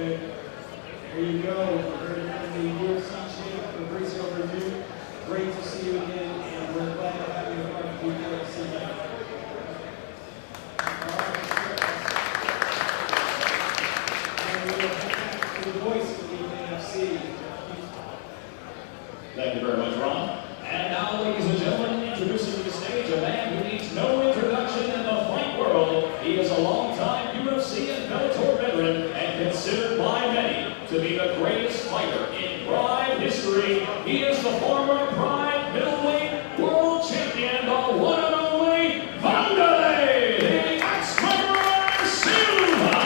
Okay. There you go. We're going to the UFC champ for Brazil Review. Great to see you again, and we're glad to have you part of BKFC now. And we'll back to the voice of BKFC. Thank you very much, Ron. And now, ladies and gentlemen, introducing to the stage a man who needs no introduction in the fight world. He is a long-time UFC and Bellator veteran and considered by many to be the greatest fighter in Pride history. He is the former Pride middleweight world champion, the one and only Mundell, the ex-fighter Silva.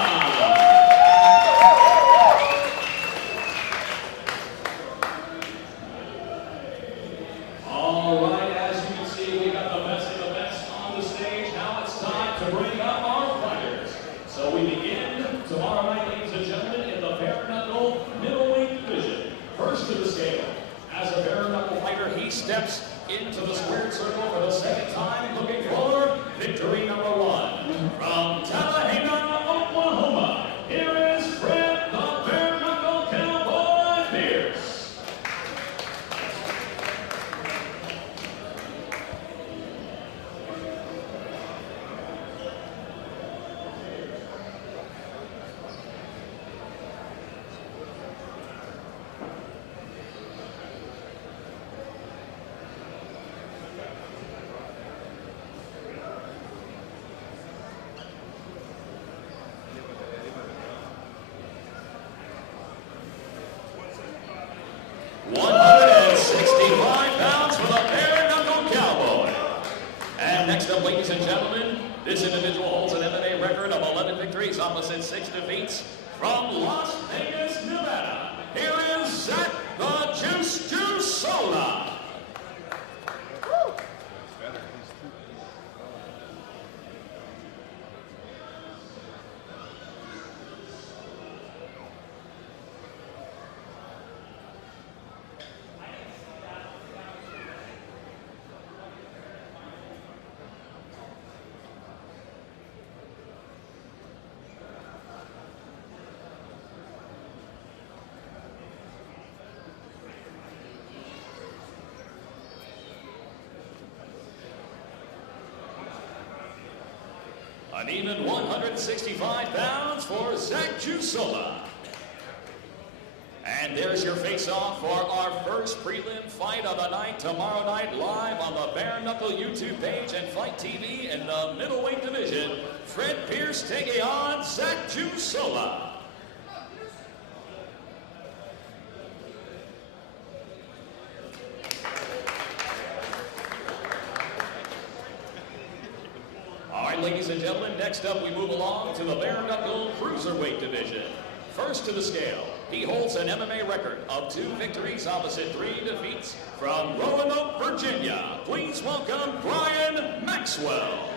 All right, as you can see, we got the best of the best on the stage. Now it's time to bring up our fighters. So we begin tomorrow night, ladies and gentlemen, in the bare knuckle middleweight division. First to the scale. As a bare knuckle fighter, he steps into the squared circle for the second time, looking for victory number 1. From Tallahassee, Oklahoma, here is Fred the Bare Knuckle Cowboy Pierce. Ladies and gentlemen, this individual holds an MMA record of 11 victories, opposite 6 defeats. From Las Vegas, Nevada, here is Zach the Juice Juusola. An even 165 pounds for Zach Juusola. And there's your face-off for our first prelim fight of the night, tomorrow night, live on the Bare Knuckle YouTube page and Fight TV in the middleweight division. Fred Pierce taking on Zach Juusola. Ladies and gentlemen, next up we move along to the bare knuckle cruiserweight division. First to the scale, he holds an MMA record of 2 victories opposite 3 defeats. From Roanoke, Virginia, please welcome Brian Maxwell.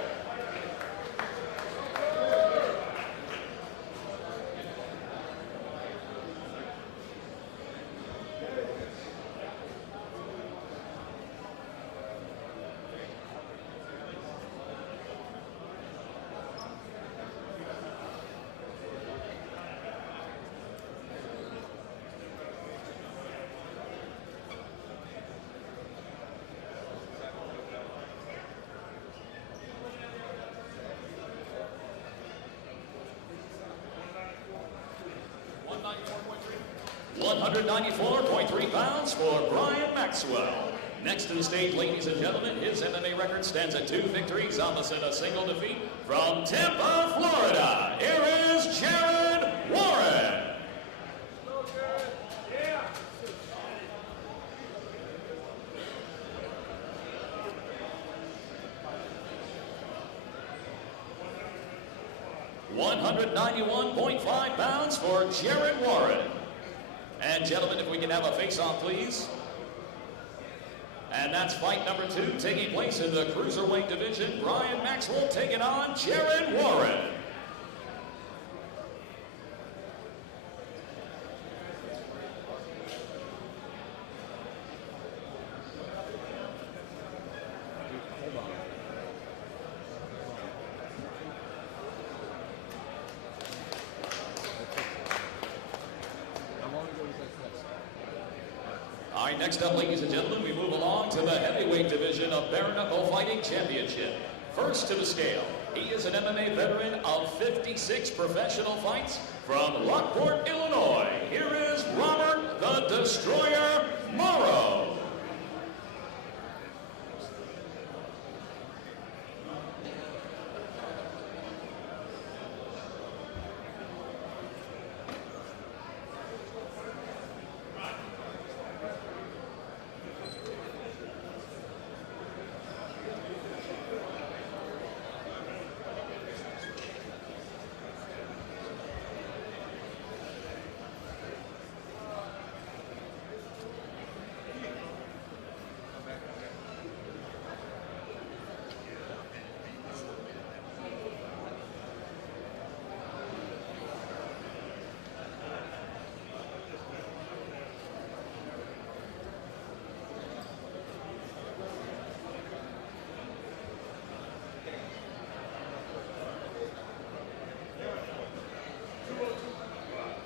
$194.3 pounds for Brian Maxwell. Next to the stage, ladies and gentlemen, his MMA record stands at 2 victories opposite a single defeat. From Tampa, Florida, here is Jared Warren. $191.5 pounds for Jared Warren. And gentlemen, if we can have a face-off, please. And that's fight number 2 taking place in the cruiserweight division. Brian Maxwell taking on Jared Warren. right, next up, ladies and gentlemen, we move along to the heavyweight division of Bare Knuckle Fighting Championship. First to the scale, he is an MMA veteran of 56 professional fights from Lockport, Illinois. Here is Robert the Destroyer Morrow.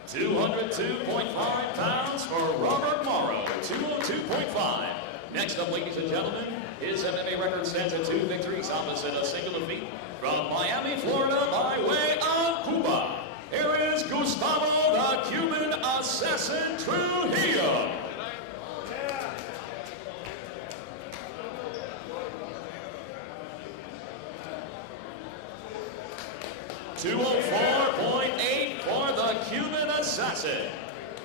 £202.5 for Robert Morrow, 202.5. Next up, ladies and gentlemen, his MMA record stands at 2 victories opposite a single defeat from Miami, Florida, by way of Cuba. Here is Gustavo, the Cuban assassin Trujillo. $204.8 for the Cuban assassin.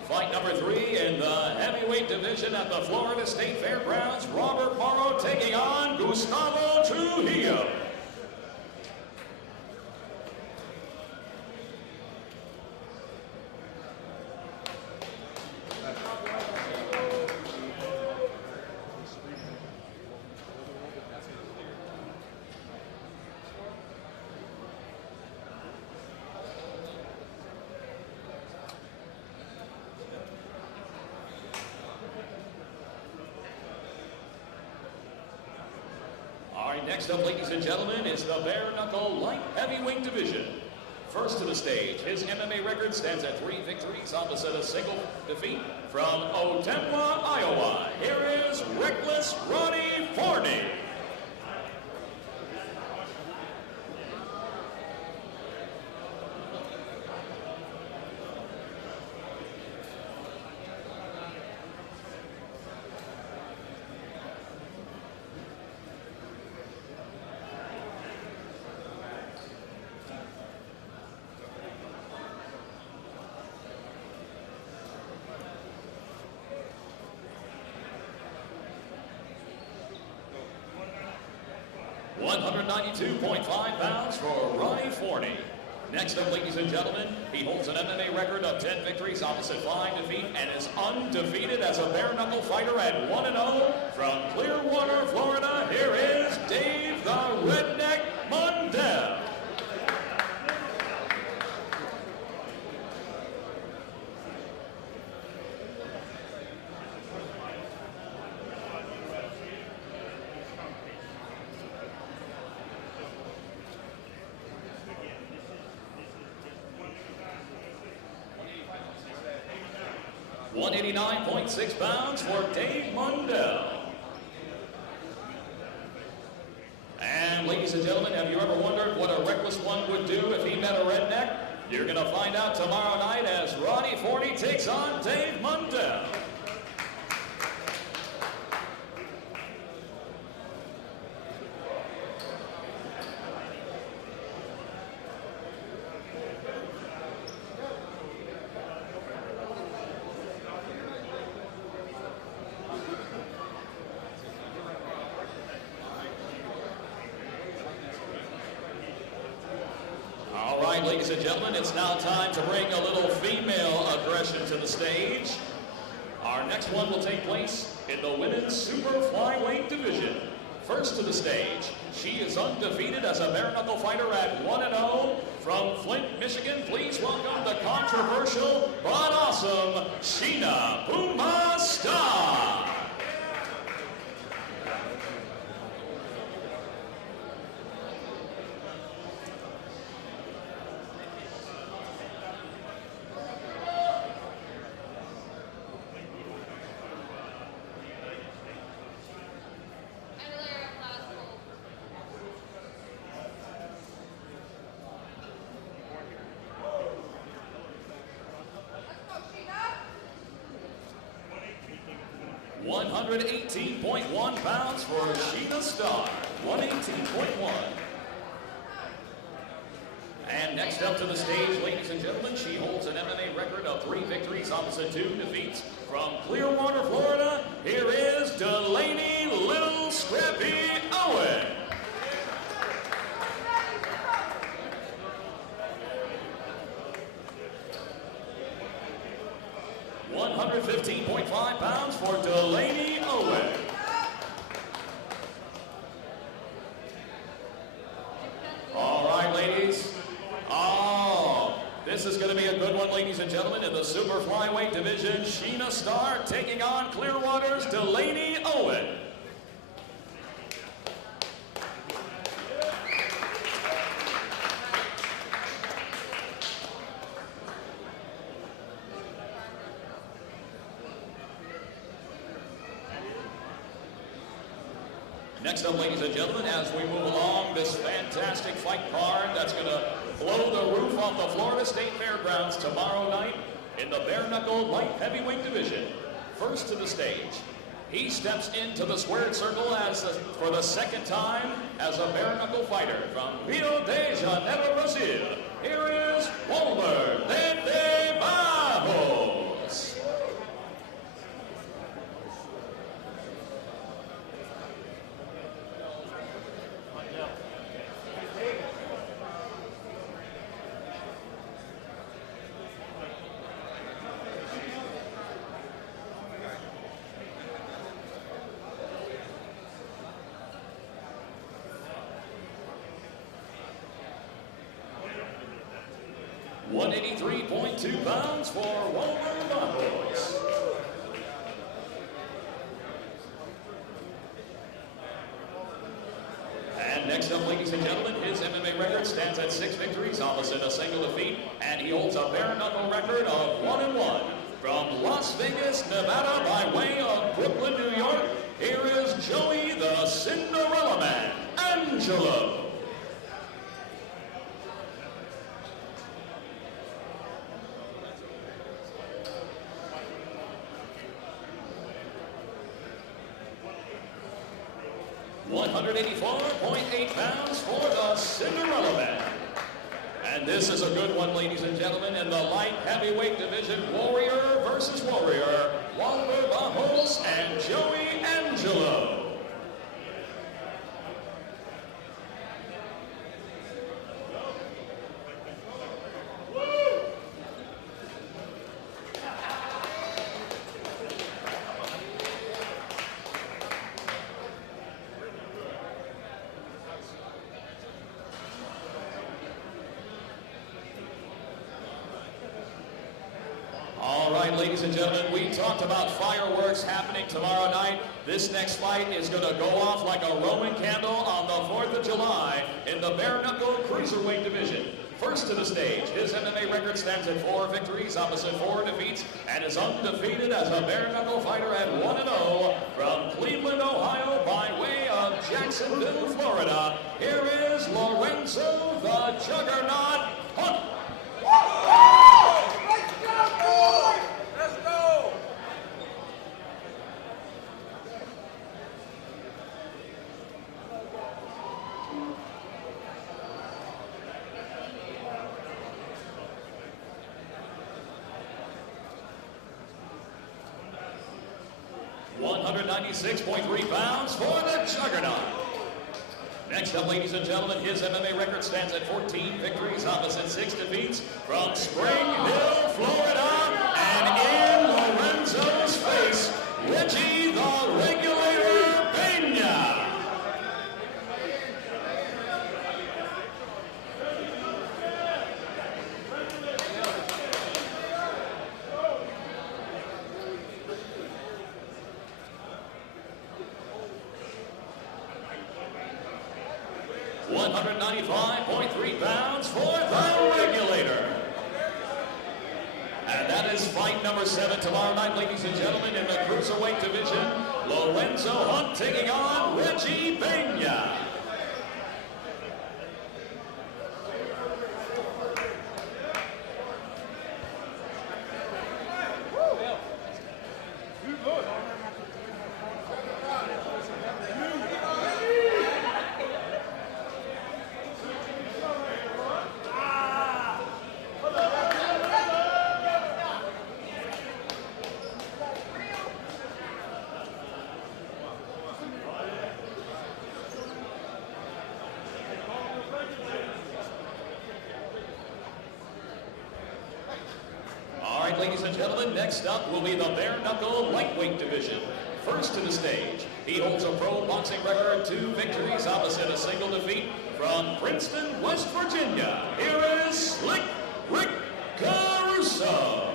Fight number 3 in the heavyweight division at the Florida State Fairgrounds. Robert Morrow taking on Gustavo Trujillo. Next up, ladies and gentlemen, is the Bare Knuckle Light Heavyweight Division. First to the stage, his MMA record stands at 3 victories opposite a single defeat from Ottumwa, Iowa. Here is Reckless Ronnie Forney. £192.5 for Ronnie Forney. Next up, ladies and gentlemen, he holds an MMA record of 10 victories opposite 5 defeat and is undefeated as a bare knuckle fighter at 1-0 from Clearwater, Florida. Here is Dave the Redneck Mundell. £189.6 for Dave Mundell. And ladies and gentlemen, have you ever wondered what a reckless one would do if he met a redneck? You're going to find out tomorrow night as Ronnie Forney takes on Dave Mundell. Ladies and gentlemen, it's now time to bring a little female aggression to the stage. Our next one will take place in the women's super flyweight division. First to the stage, she is undefeated as a bare knuckle fighter at 1-0 from Flint, Michigan. Please welcome the controversial but awesome Sheena Puma Starr. 118.1 pounds for Sheena Starr, 118.1. And next up to the stage, ladies and gentlemen, she holds an MMA record of 3 victories opposite 2 defeats. From Clearwater, Florida, here is Delaney Little Scrappy Owen. £115.5 pounds for Delaney Owen. All right, ladies. Oh, this is going to be a good one, ladies and gentlemen. In the super flyweight division, Sheena Starr taking on Clearwater's Delaney Owen. Next up, ladies and gentlemen, as we move along this fantastic fight card that's going to blow the roof off the Florida State Fairgrounds tomorrow night in the bare-knuckle light heavyweight division. First to the stage, he steps into the squared circle for the second time as a bare-knuckle fighter from Rio de Janeiro, Brazil. Here is Walber de Barros. £183.2 pounds for Walber Barros. And next up, ladies and gentlemen, his MMA record stands at 6 victories opposite a single defeat, and he holds a bare-knuckle record of 1-1. From Las Vegas, Nevada, by way of Brooklyn, New York, here is Joey the Cinderella Man, Angelo. £184.8 pounds for the Cinderella Man. And this is a good one, ladies and gentlemen, in the light heavyweight division, Warrior versus Warrior, Walber Barros and Joey Angelo. Ladies and gentlemen, we talked about fireworks happening tomorrow night. This next fight is going to go off like a Roman candle on the 4th of July in the bare-knuckle cruiserweight division. First to the stage, his MMA record stands at 4 victories opposite 4 defeats and is undefeated as a bare-knuckle fighter at 1-0 from Cleveland, Ohio, by way of Jacksonville, Florida. Here is Lorenzo the Juggernaut Hunt. £196.3 pounds for the Juggernaut. Next up, ladies and gentlemen, his MMA record stands at 14 victories opposite 6 defeats from Spring Hill, Florida, and in Lorenzo's face, Reggie the Regulator Pena. £195.3 pounds for the Regulator. And that is fight number 7 tomorrow night, ladies and gentlemen, in the cruiserweight division. Lorenzo Hunt taking on Reggie Pena. right, ladies and gentlemen, next up will be the bare knuckle lightweight division. First to the stage, he holds a pro boxing record, 2 victories opposite a single defeat from Princeton, West Virginia. Here is Slick Rick Caruso.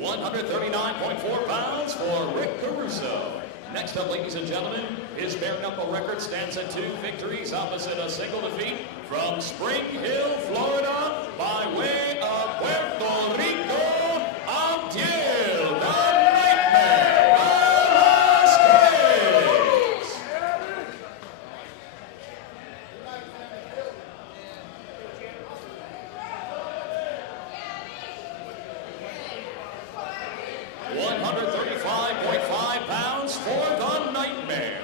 £139.4 for Rick Caruso. Next up, ladies and gentlemen, his bare knuckle record stands at 2 victories opposite a single defeat from Spring Hill, Florida, by way of Puerto Rico, Abdiel, the Nightmare, Velazquez. £135.5 for the Nightmare.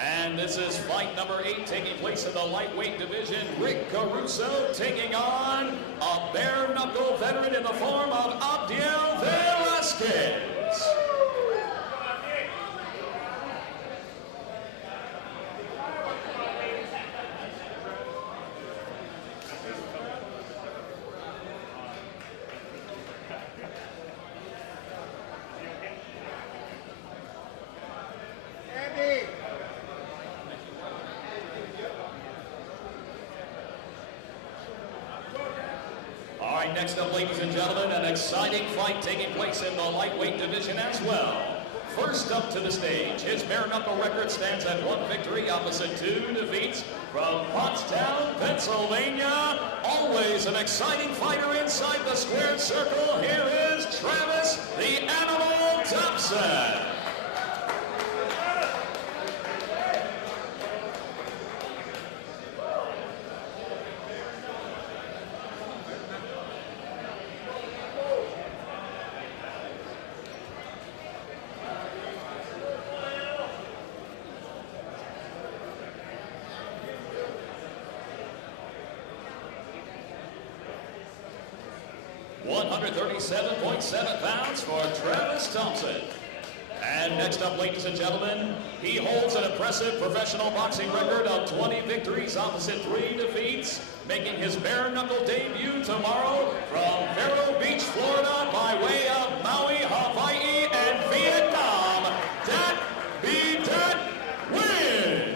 And this is fight number 8 taking place in the lightweight division. Rick Caruso taking on a bare knuckle veteran in the form of Abdiel Velazquez. All right, next up, ladies and gentlemen, an exciting fight taking place in the lightweight division as well. First up to the stage, his bare knuckle record stands at 1 victory opposite 2 defeats from Pottstown, Pennsylvania. Always an exciting fighter inside the squared circle. Here is Travis, the Animal Thompson. £137.7 for Travis Thompson. And next up, ladies and gentlemen, he holds an impressive professional boxing record of 20 victories opposite 3 defeats, making his bare knuckle debut tomorrow from Vero Beach, Florida, by way of Maui, Hawaii, and Vietnam. Dat be Dat Nguyen.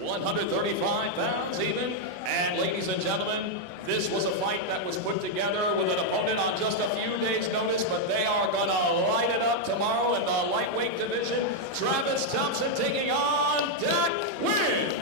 £135 even. And ladies and gentlemen, this was a fight that was put together with an opponent on just a few days' notice, but they are going to light it up tomorrow in the lightweight division. Travis Thompson taking on Dat Nguyen.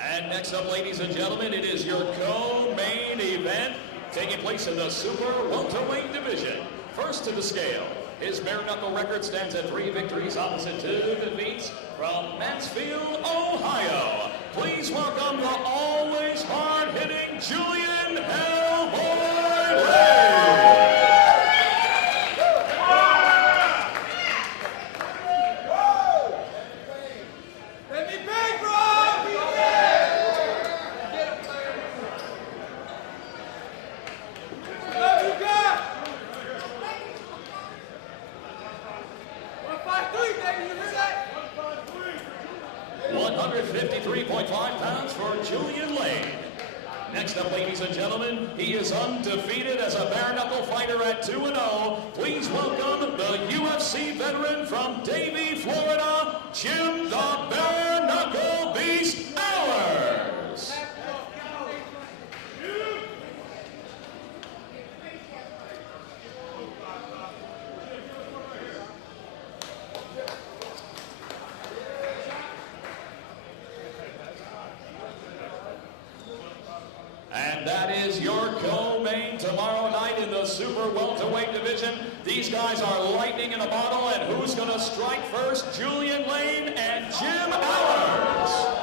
And next up, ladies and gentlemen, it is your co-main event taking place in the super welterweight division. First to the scale, his bare knuckle record stands at 3 victories opposite 2 defeats from Mansfield, Ohio. Please welcome the always hard-hitting Julian Hellboy Ray. £153.5 for Julian Lane. Next up, ladies and gentlemen, he is undefeated as a bare knuckle fighter at 2-0. Please welcome the UFC veteran from Davie, Florida, Jim the Bare Knuckle tomorrow night in the super welterweight division. These guys are lightning in a bottle, and who's going to strike first? Julian Lane and Jim Alers.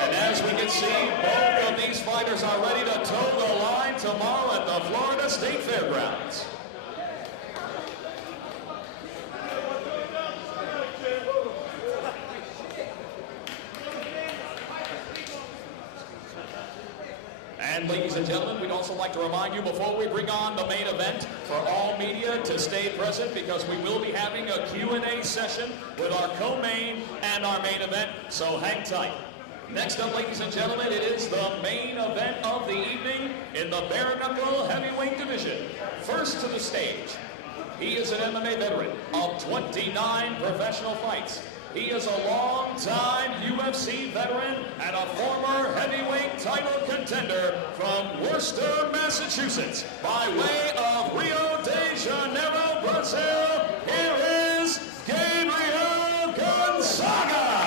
And as we can see, both of these fighters are ready to toe the line tomorrow at the Florida State Fairgrounds. And ladies and gentlemen, we'd also like to remind you before we bring on the main event for all media to stay present, because we will be having a Q&A session with our co-main and our main event, so hang tight. Next up, ladies and gentlemen, it is the main event of the evening in the bare knuckle heavyweight division. First to the stage, he is an MMA veteran of 29 professional fights. He is a long-time UFC veteran and a former heavyweight title contender from Worcester, Massachusetts. By way of Rio de Janeiro, Brazil, here is Gabriel Gonzaga.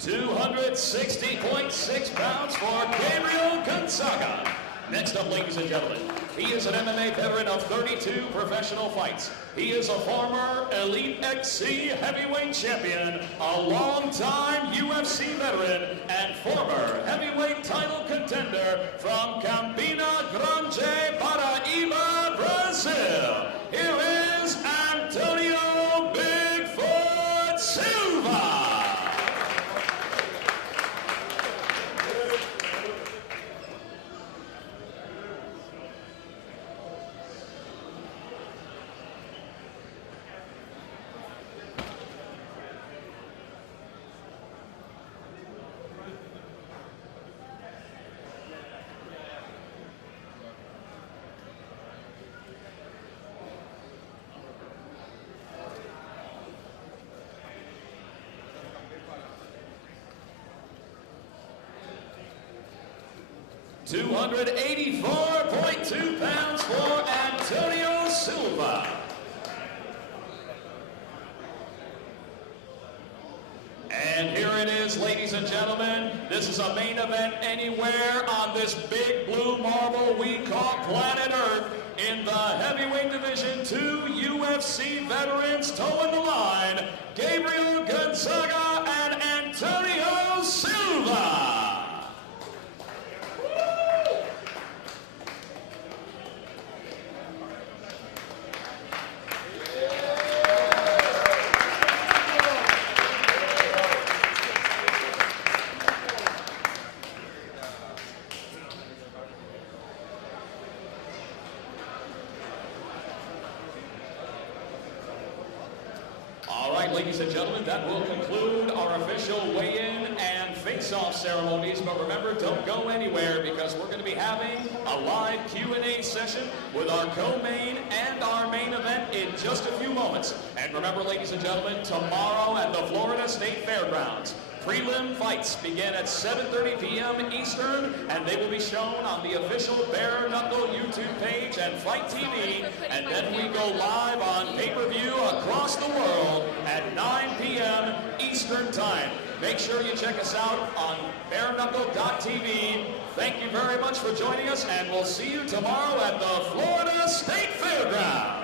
260.6 pounds for Gabriel Gonzaga. Next up, ladies and gentlemen, he is an MMA veteran of 32 professional fights. He is a former Elite XC heavyweight champion, a long-time UFC veteran, and former heavyweight title contender from Campina Grande, Paraíba, Brazil. Here is Antonio Bigfoot Silva. $284.2 pounds for Antonio Silva. And here it is, ladies and gentlemen. This is a main event anywhere on this big blue marble we call planet Earth. In the heavyweight division, 2 UFC veterans toeing the line, Gabriel Gonzaga and Antonio Silva. Ladies and gentlemen, that will conclude our official weigh-in and face-off ceremonies. But remember, don't go anywhere, because we're going to be having a live Q&A session with our co-main and our main event in just a few moments. And remember, ladies and gentlemen, tomorrow at the Florida State Fairgrounds, prelim fights begin at 7:30 p.m. Eastern, and they will be shown on the official Bare Knuckle YouTube page and Fight TV, and then we go live on pay-per-view across the world at 9 p.m. Eastern Time. Make sure you check us out on bareknuckle.tv. Thank you very much for joining us, and we'll see you tomorrow at the Florida State Fairgrounds.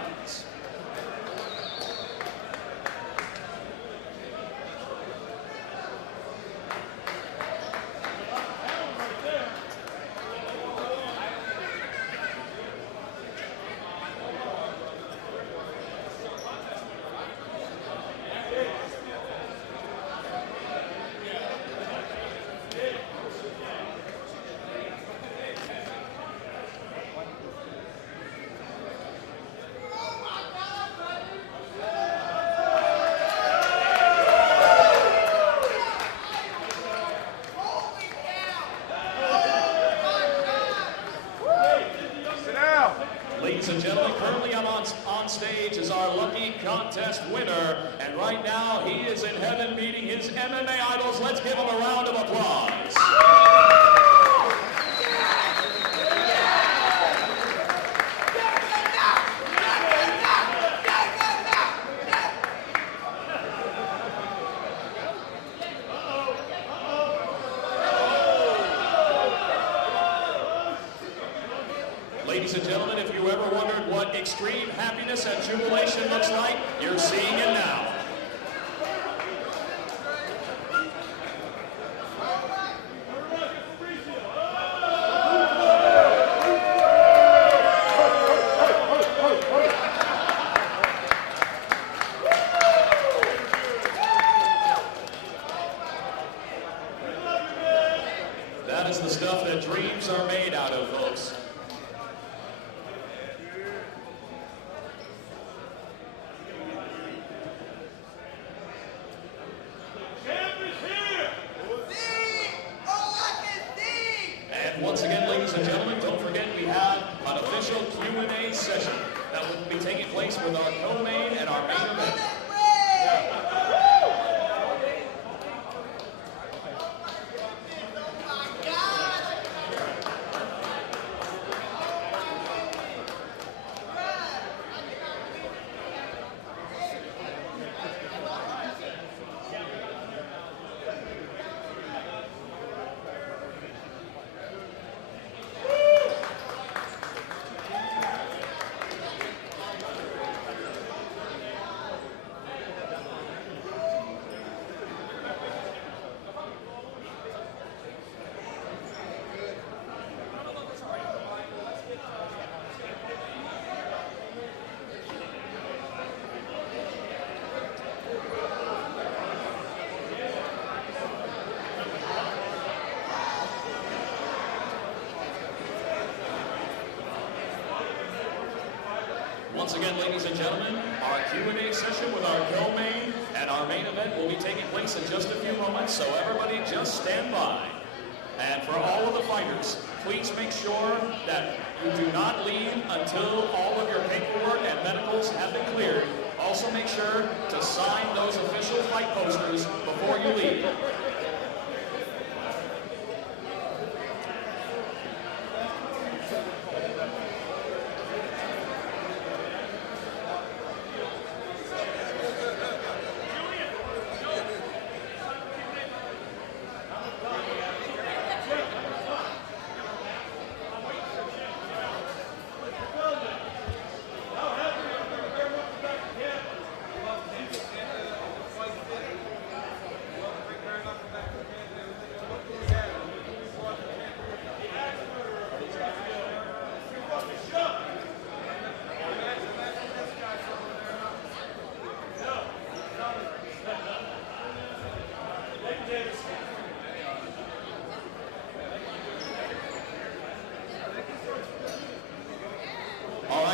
our lucky contest winner. And right now, he is in heaven meeting his MMA idols. Let's give him a round of applause. Ladies and gentlemen, if you ever wondered what extreme happiness and jubilation looks like, you're seeing it now. That is the stuff that dreams are made out of, folks. Once again, ladies and gentlemen, don't forget we have an official Q&A session that will be taking place with our co-main and our main event. Once again, ladies and gentlemen, our Q&A session with our co-main and our main event will be taking place in just a few moments, so everybody just stand by. And for all of the fighters, please make sure that you do not leave until all of your paperwork and medicals have been cleared. Also make sure to sign those official fight posters before you leave.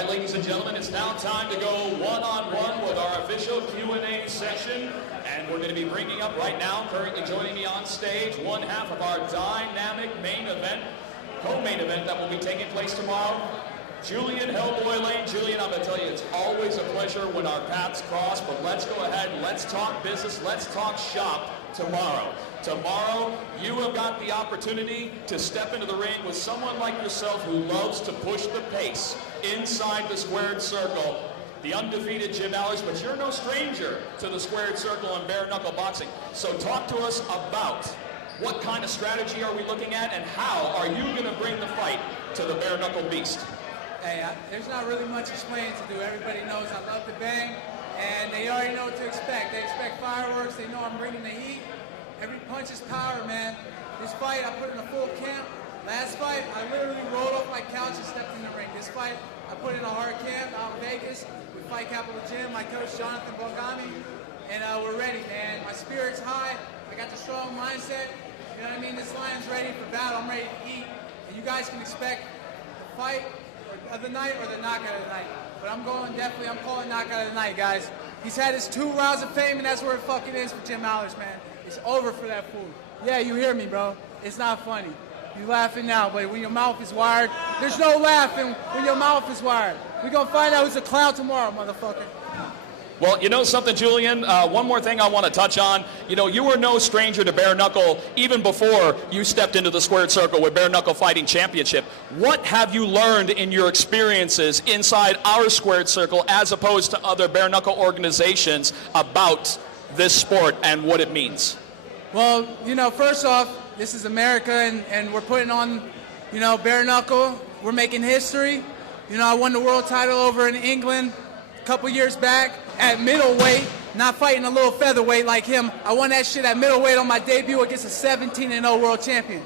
Ladies and gentlemen, it's now time to go one-on-one with our official Q&A session, and we're going to be bringing up right now, currently joining me on stage, one half of our dynamic main event, co-main event that will be taking place tomorrow. Julian Hellboy Lane. Julian, I'm going to tell you, it's always a pleasure when our paths cross, but let's go ahead and let's talk business, let's talk shop tomorrow. Tomorrow, you have got the opportunity to step into the ring with someone like yourself who loves to push the pace inside the squared circle, the undefeated Jim Alers, but you're no stranger to the squared circle and bare knuckle boxing. So talk to us about what kind of strategy are we looking at and how are you going to bring the fight to the bare knuckle beast? Hey, there's not really much explaining to do. Everybody knows I love to bang, and they already know what to expect. They expect fireworks. They know I'm bringing the heat. Every punch is power, man. This fight, I put in a full camp. Last fight, I literally rolled off my couch and stepped in the ring. This fight, I put in a hard camp out in Vegas with Fight Capital Gym, my coach Jonathan Bongami, and we're ready, man. My spirit's high. I got the strong mindset. You know what I mean? This lion's ready for battle. I'm ready to eat. And you guys can expect the fight of the night or the knockout of the night. But I'm calling knockout of the night, guys. He's had his 2 rounds of fame, and that's where it fucking is for Jim Alers, man. It's over for that fool. Yeah, you hear me, bro. It's not funny. You're laughing now, but when your mouth is wired, there's no laughing when your mouth is wired. We're gonna find out who's a clown tomorrow, motherfucker. Well, you know something, Julian? One more thing I want to touch on. You know, you were no stranger to bare knuckle even before you stepped into the squared circle with Bare Knuckle Fighting Championship. What have you learned in your experiences inside our squared circle as opposed to other bare knuckle organizations about this sport and what it means? Well, you know, first off, this is America, and we're putting on, you know, bare knuckle. We're making history. You know, I won the world title over in England a couple years back at middleweight, not fighting a little featherweight like him. I won that shit at middleweight on my debut against a 17-0 world champion.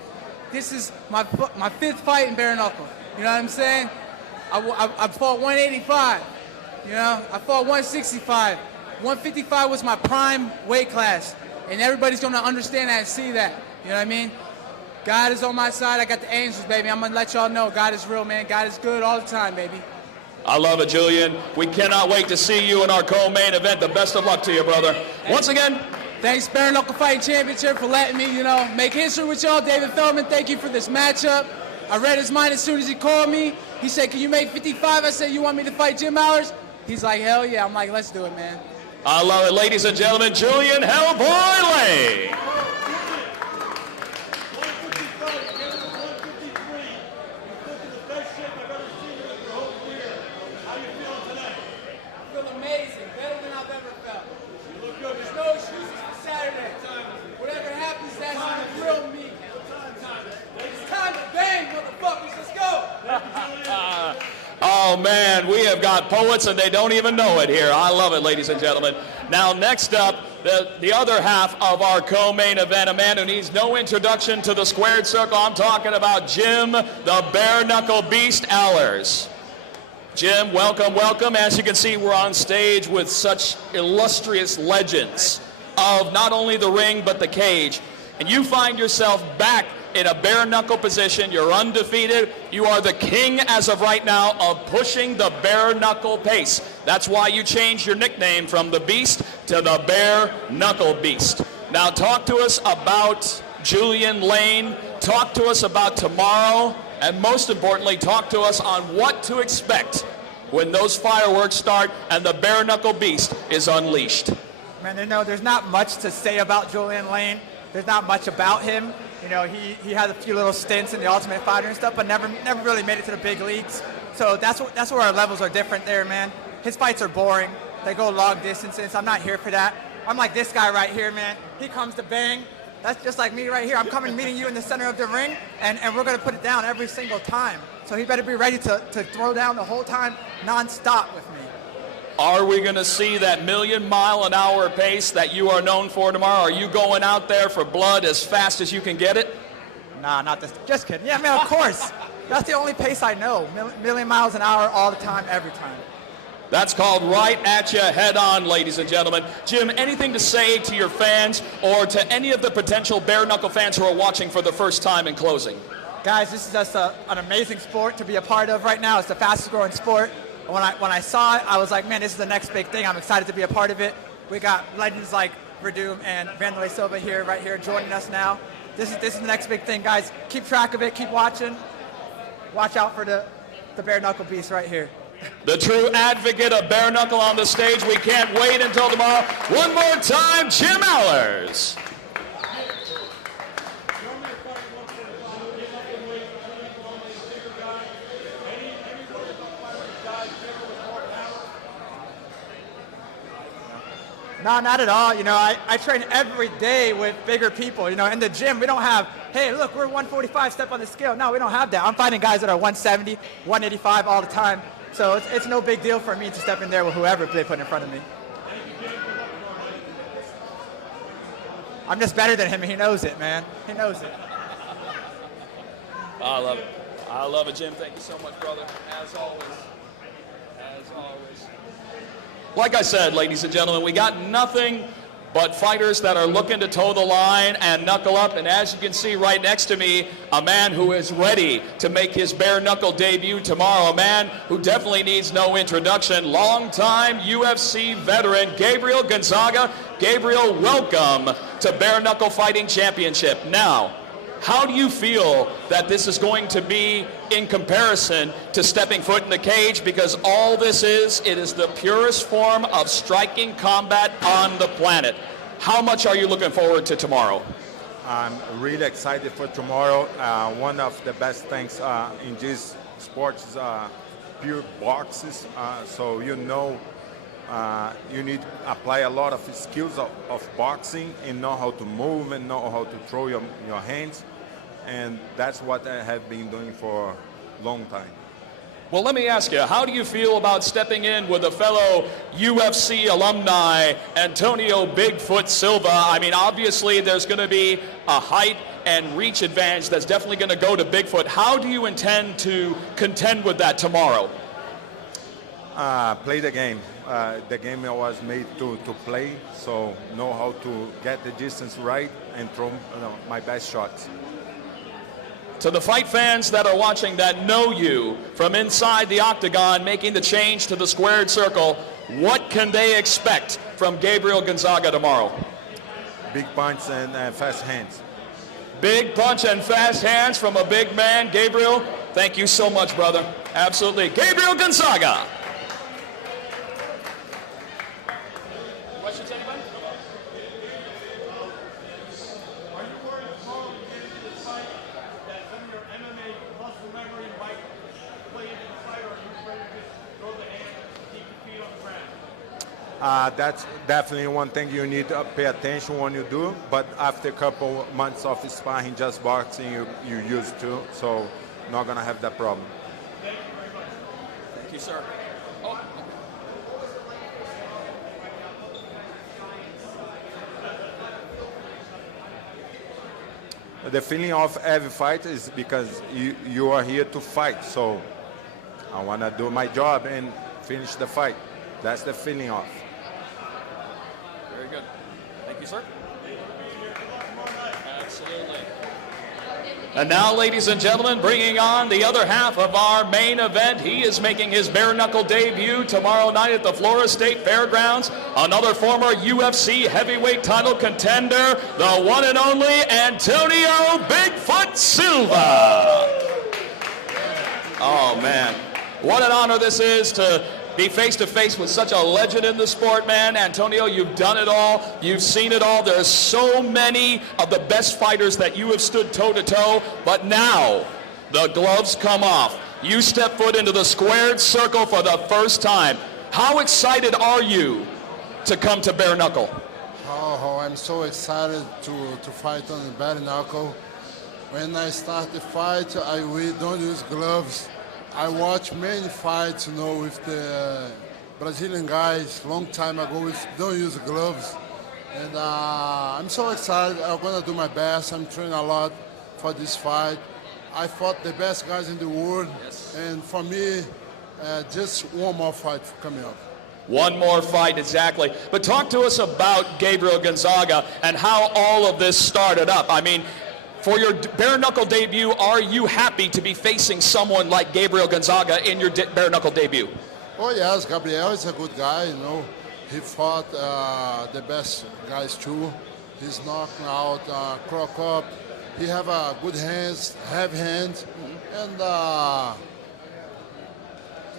This is my fifth fight in bare knuckle. You know what I'm saying? I fought 185. You know, I fought 165. 155 was my prime weight class, and everybody's gonna understand that and see that. You know what I mean? God is on my side. I got the angels, baby. I'm gonna let y'all know God is real, man. God is good all the time, baby. I love it, Julian. We cannot wait to see you in our co-main event. The best of luck to you, brother. Once again, thanks, Bare Knuckle Fighting Championship, for letting me, you know, make history with y'all. David Feldman, thank you for this matchup. I read his mind as soon as he called me. He said, can you make 55? I said, you want me to fight Jim Alers? He's like, hell yeah. I'm like, let's do it, man. I love it, ladies and gentlemen. Julian Hellboy Lay. Oh, man, we have got poets and they don't even know it here. I love it, ladies and gentlemen. Now, next up, the other half of our co-main event, a man who needs no introduction to the squared circle. I'm talking about Jim, the bare knuckle beast Alers. Jim, welcome, welcome. As you can see, we're on stage with such illustrious legends of not only the ring, but the cage. And you find yourself back in a bare knuckle position. You're undefeated. You are the king as of right now of pushing the bare knuckle pace. That's why you changed your nickname from the Beast to the Bare Knuckle Beast. Now talk to us about Julian Lane. Talk to us about tomorrow. And most importantly, talk to us on what to expect when those fireworks start and the Bare Knuckle Beast is unleashed. Man, you know, there's not much to say about Julian Lane. There's not much about him. You know, he had a few little stints in the Ultimate Fighter and stuff, but never really made it to the big leagues. So that's where our levels are different there, man. His fights are boring. They go long distances. I'm not here for that. I'm like this guy right here, man. He comes to bang. That's just like me right here. I'm coming meeting you in the center of the ring, and we're going to put it down every single time. So he better be ready to throw down the whole time nonstop with me. Are we going to see that million-mile-an-hour pace that you are known for tomorrow? Are you going out there for blood as fast as you can get it? Nah, not this. Just kidding. Yeah, man, of course. That's the only pace I know. Million miles an hour all the time, every time. That's called right at you, head on, ladies and gentlemen. Jim, anything to say to your fans or to any of the potential bare knuckle fans who are watching for the first time in closing? Guys, this is just an amazing sport to be a part of right now. It's the fastest growing sport. When I saw it, I was like, man, this is the next big thing. I'm excited to be a part of it. We got legends like Verdum and Silva here, right here, joining us now. This is the next big thing, guys. Keep track of it. Keep watching. Watch out for the bare knuckle beast right here. The true advocate of bare knuckle on the stage. We can't wait until tomorrow. One more time, Jim Alers. No, not at all. You know, I train every day with bigger people. You know, in the gym, we don't have, hey, look, we're 145, step on the scale. No, we don't have that. I'm fighting guys that are 170, 185 all the time. So it's no big deal for me to step in there with whoever they put in front of me. I'm just better than him, and he knows it, man. He knows it. I love it. I love it, Jim. Thank you so much, brother. As always. As always. Like I said, ladies and gentlemen, we got nothing but fighters that are looking to toe the line and knuckle up. And as you can see right next to me, a man who is ready to make his bare knuckle debut tomorrow. A man who definitely needs no introduction. Longtime UFC veteran, Gabriel Gonzaga. Gabriel, welcome to Bare Knuckle Fighting Championship. Now, How do you feel that this is going to be in comparison to stepping foot in the cage? Because all this is, it is the purest form of striking combat on the planet. How much are you looking forward to tomorrow? I'm really excited for tomorrow. One of the best things in this sport is pure boxes. So you know you need to apply a lot of skills of boxing and know how to move and know how to throw your hands. And that's what I have been doing for a long time. Well, let me ask you, how do you feel about stepping in with a fellow UFC alumni, Antonio Bigfoot Silva? I mean, obviously there's going to be a height and reach advantage that's definitely going to go to Bigfoot. How do you intend to contend with that tomorrow? Play the game. The game was made to play, so know how to get the distance right and throw my best shots. To the fight fans that are watching that know you from inside the octagon, making the change to the squared circle, what can they expect from Gabriel Gonzaga tomorrow? Big punch and fast hands. Big punch and fast hands from a big man. Gabriel, thank you so much, brother. Absolutely. Gabriel Gonzaga. Questions, anybody? Are you worried tomorrow when you get into this fight that some of your MMA muscle memory might play into the fight, or are you ready to just throw the hand and keep your feet on the ground? That's definitely one thing you need to pay attention when you do, but after a couple months of sparring, just boxing, you used to, so not going to have that problem. Thank you very much. Thank you, sir. Oh. The feeling of every fight is because you are here to fight, so I want to do my job and finish the fight. That's the feeling of. Very good. Thank you, sir. Absolutely. And now, ladies and gentlemen, bringing on the other half of our main event. He is making his bare-knuckle debut tomorrow night at the Florida State Fairgrounds. Another former UFC heavyweight title contender, the one and only Antonio Bigfoot Silva. Oh, man. What an honor this is to be face-to-face with such a legend in the sport, man. Antonio, you've done it all. You've seen it all. There's so many of the best fighters that you have stood toe-to-toe, but now the gloves come off. You step foot into the squared circle for the first time. How excited are you to come to bare knuckle? Oh, I'm so excited to fight on the bare knuckle. When I start the fight, we don't use gloves. I watch many fights, with the Brazilian guys long time ago. We don't use gloves, and I'm so excited. I'm gonna do my best. I'm training a lot for this fight. I fought the best guys in the world, and for me, just one more fight coming up. One more fight, exactly. But talk to us about Gabriel Gonzaga and how all of this started up. I mean, for your bare-knuckle debut, are you happy to be facing someone like Gabriel Gonzaga in your bare-knuckle debut? Oh yes, Gabriel is a good guy, He fought the best guys too. He's knocking out, crock up. He have good hands, heavy hands, and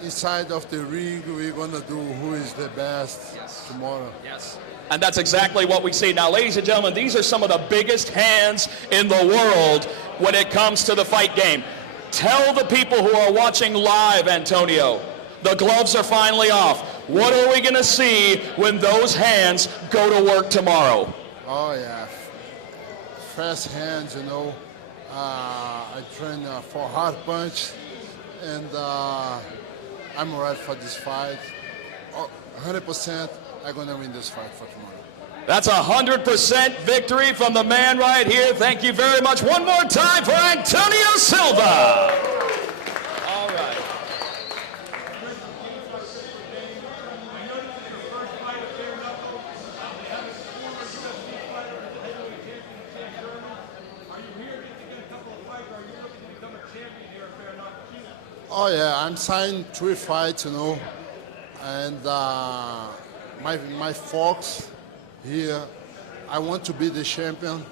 inside of the ring, we're gonna do who is the best tomorrow. Yes. And that's exactly what we see. Now, ladies and gentlemen, these are some of the biggest hands in the world when it comes to the fight game. Tell the people who are watching live, Antonio, the gloves are finally off. What are we going to see when those hands go to work tomorrow? Oh, yeah. Fast hands, I train for hard punch, and I'm ready for this fight. 100%. I'm going to win this fight for tomorrow. That's 100% victory from the man right here. Thank you very much. One more time for Antonio Silva. All right. Oh, yeah. I'm signed 3 fights, and my focus here, I want to be the champion.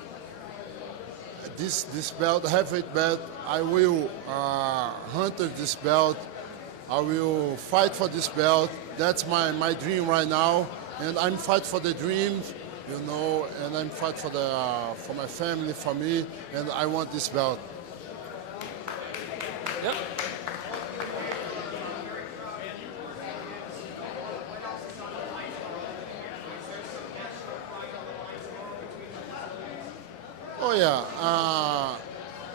this belt, heavyweight belt. I will hunt this belt. I will fight for this belt. That's my dream right now, and I'm fight for the dream, you know, and I'm fight for my family, for me, and I want this belt. Yep. Oh yeah,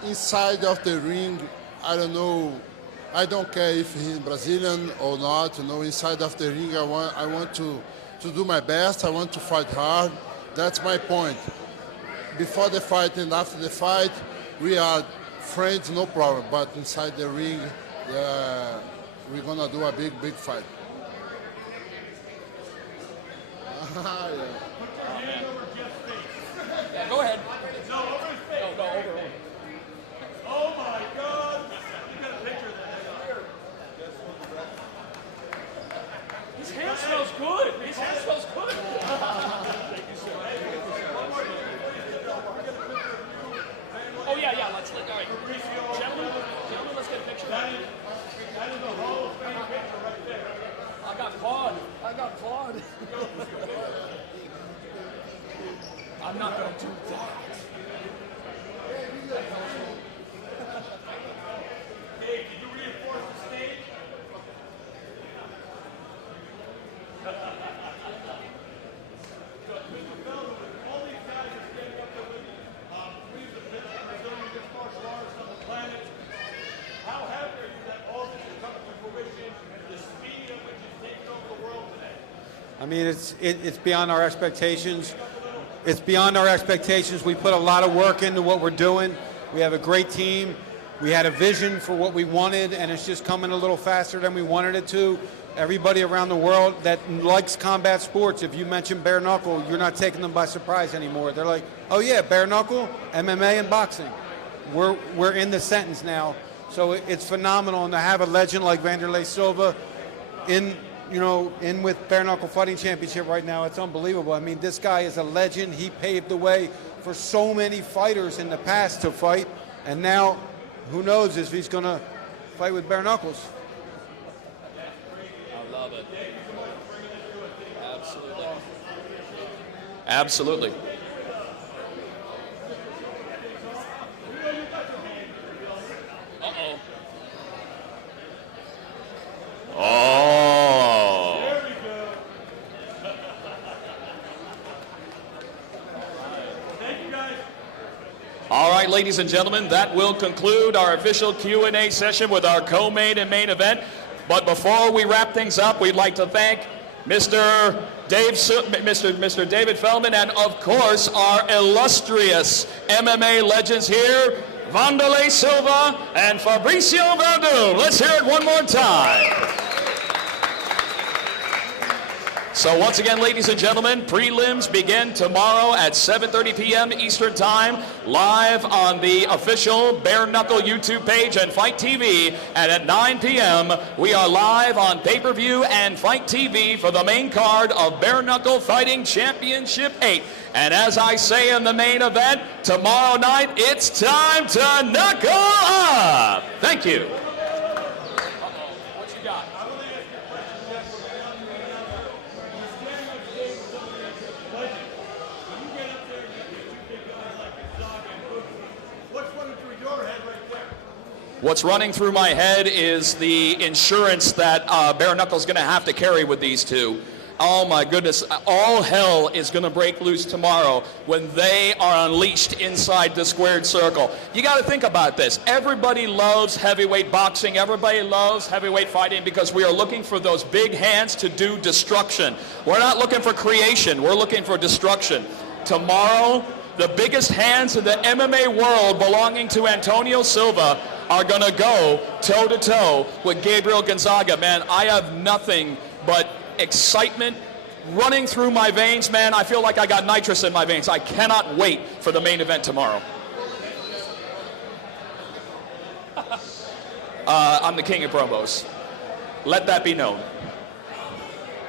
inside of the ring, I don't know. I don't care if he's Brazilian or not. You know, inside of the ring, I want to do my best. I want to fight hard. That's my point. Before the fight and after the fight, we are friends, no problem. But inside the ring, we're gonna do a big fight. Yeah, go ahead. No, over his face. No, over. Oh my God! You got a picture of that. His hand smells good. His hand smells good. Oh yeah. Let's all right. Gentlemen, let's get a picture. That is a Hall of Fame picture right there. I got clawed. I'm not going to do that. Dave, did you reinforce the stage? All these guys are standing up there with you. We've been doing this martial arts on the planet. How happy are you that all this is coming to fruition, the speed at which it's taking over the world today? I mean, it's beyond our expectations. It's beyond our expectations. We put a lot of work into what we're doing. We have a great team. We had a vision for what we wanted, and it's just coming a little faster than we wanted it to. Everybody around the world that likes combat sports, if you mention bare knuckle, you're not taking them by surprise anymore. They're like, oh yeah, bare knuckle, MMA, and boxing. We're in the sentence now. So it's phenomenal, and to have a legend like Wanderlei Silva in with Bare Knuckle Fighting Championship right now, it's unbelievable. I mean, this guy is a legend. He paved the way for so many fighters in the past to fight, and now, who knows if he's going to fight with bare knuckles. I love it. Absolutely. Uh-oh. Oh. There we go. Thank you, guys. All right, ladies and gentlemen, that will conclude our official Q&A session with our co-main and main event. But before we wrap things up, we'd like to thank Mr. David Feldman and, of course, our illustrious MMA legends here, Wanderlei Silva and Fabricio Verdun. Let's hear it one more time. So once again, ladies and gentlemen, prelims begin tomorrow at 7:30 p.m. Eastern Time, live on the official Bare Knuckle YouTube page and Fight TV. And at 9 p.m., we are live on pay-per-view and Fight TV for the main card of Bare Knuckle Fighting Championship 8. And as I say in the main event, tomorrow night, it's time to knuckle up. Thank you. What you got? What's running through my head is the insurance that Bare Knuckle's going to have to carry with these two. Oh my goodness, all hell is going to break loose tomorrow when they are unleashed inside the squared circle. You got to think about this. Everybody loves heavyweight boxing. Everybody loves heavyweight fighting because we are looking for those big hands to do destruction. We're not looking for creation. We're looking for destruction. Tomorrow, the biggest hands in the MMA world belonging to Antonio Silva are going to go toe-to-toe with Gabriel Gonzaga. Man, I have nothing but excitement running through my veins, man. I feel like I got nitrous in my veins. I cannot wait for the main event tomorrow. I'm the king of promos. Let that be known.